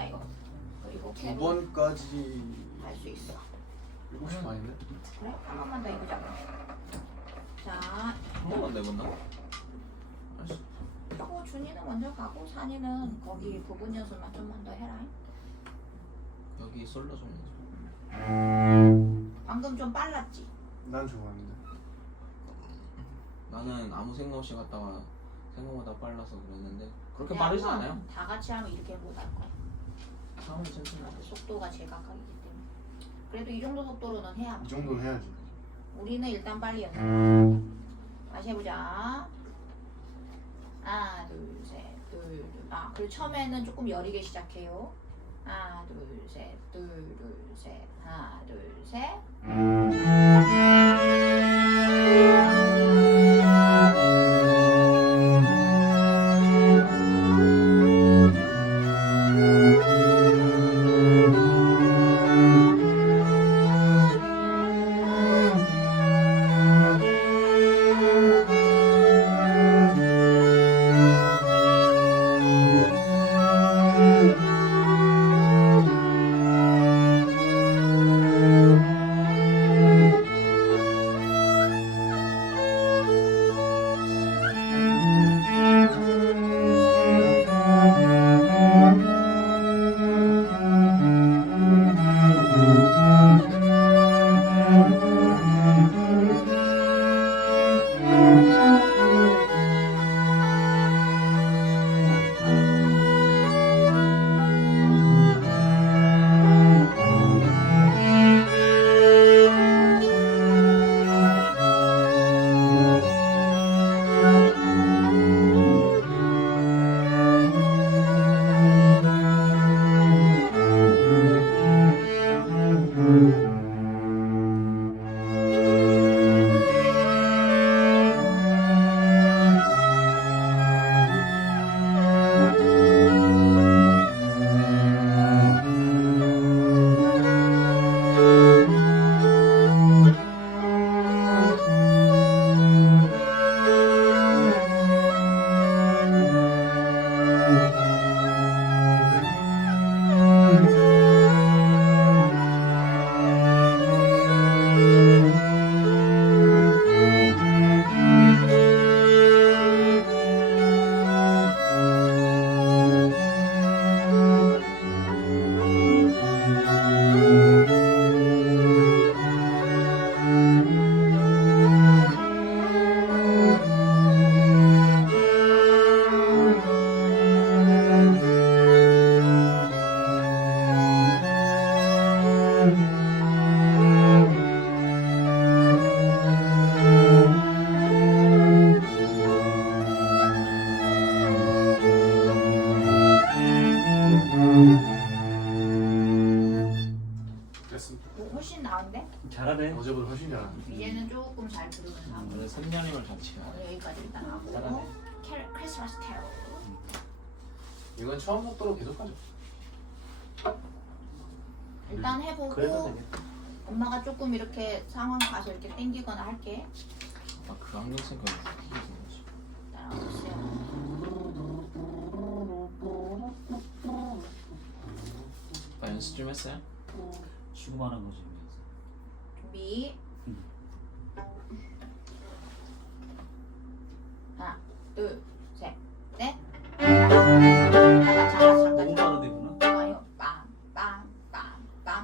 해보자 이거. 그리고 두 번까지 할수 있어. 7시 반인데? 그래? 한 번만 더 해보자. 자, 한 번만 내봤나? 하고 준이는 먼저 가고 산이는 거기 부분 연습만 좀만 더 해라. 여기 솔로 좀 방금 좀 빨랐지? 난 좋아하는데 나는 아무 생각 없이 갔다가 생각보다 빨라서 그랬는데 그렇게 빠르지 아마 않아요? 다 같이 하면 이렇게 못 할 거야. 천천히 하고 속도가 제각각이기 때문에. 그래도 이 정도 속도로는 해야. 이 정도는 해야지 우리는 일단 빨리 연습. 다시 해보자. 하나, 둘, 셋, 둘, 둘. 아, 그리고 처음에는 조금 여리게 시작해요. 하나, 둘, 셋, 둘, 둘, 셋. 하나, 둘, 셋. 이제는 조금 잘 부르면서 하고. 오늘 3년임을 같이 돼 오늘 여기까지 일단 하고. 잘하네. 캐, 크리스마스 캐롤. 이건 처음 속도로 계속 하죠 일단 해보고 그래도 되겠다. 엄마가 조금 이렇게 상황 봐서 이렇게 땡기거나 할게. 아까 그 안경 색깔 웃기게 생겼어 따라오세요. 아 연습 좀 했어요? 죽음하는 거지. 준비. 음. 둘, 셋, 넷.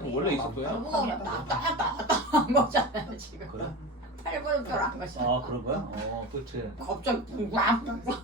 어, 원래 있었 그냥 따따따따한 거잖아요 지금. 그래? 한 거잖아. 아 그런 거야? 어. 갑자기.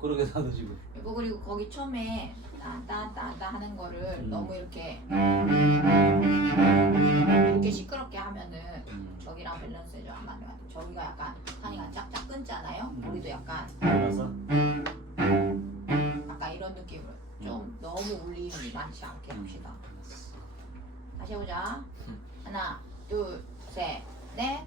그러게 나도 지금. 이거 그리고 거기 처음에 따따따따 하는 거를 음. 너무 이렇게 이렇게 시끄럽게 하면은 음. 저기랑 밸런스 좀안 맞는 것 같아. 저기가 약간 산이가 짝짝 끊잖아요. 음. 우리도 약간 알았어. 약간 이런 느낌으로 좀 너무 울림이 많지 않게 합시다. 다시 해보자. 하나, 둘, 셋, 넷.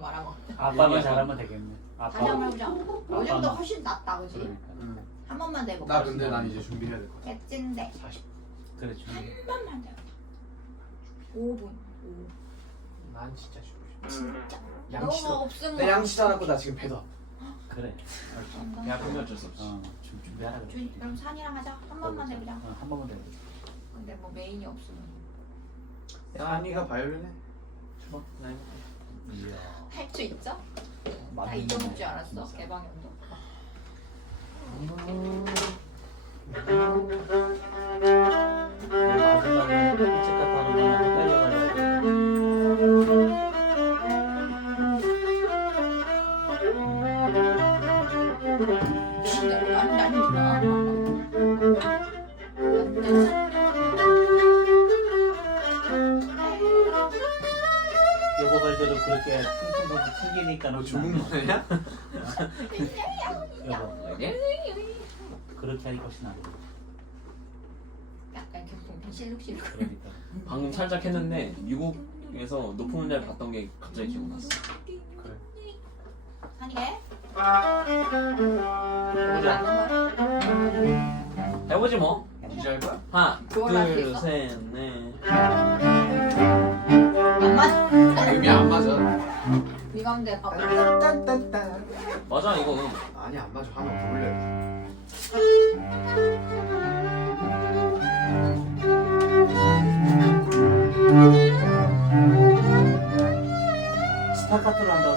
말한 거. 아빠만 잘하면 되겠네. 다시 아빠. 한번 해보자. 어제보다 훨씬 낫다, 그지? 그러니까. 응. 한 번만 더 해볼까? 나 근데 난 이제 준비해야 될 것 같아. 개찐데. 40. 그래 준비. 한 번만 더 해보자. 5분. 5. 난 진짜 싶어. 너무 양치도. 없은 내 거. 양치 안 하고 나 지금 배도. 그래. 야 그러면 어쩔 수 없지. 어, 좀 준비하라 그래. 주인, 그럼 산이랑 하자. 한 번만 해보자. 어, 한 번만 더. 해. 근데 뭐 메인이 없으면. 한이가 바이올린 해. 좋아. 나. 이야. 할 수 있죠? 나. 잊어먹을 줄 알았어. 개방형도. 여보 말대로 그렇게 퉁퉁퉁 튕기니까 너 중국말이야? 여보 네? 그렇게 하니까 훨씬 나아. 약간 경풍 실룩실룩. 그러니까. 방금 살짝 했는데 미국에서 높은 문제를 봤던 게 갑자기 기억났어. 그래. 해보자. 해보지 뭐. 이제 할 거야? 하나, 그걸 할수 둘, 있어? 셋, 넷. 안 맞. 음이 안 맞아. 네 가운데 밥. 맞아 이거 음. 아니 안 맞아. 하나 더 올려. 스타카토로 되겠다.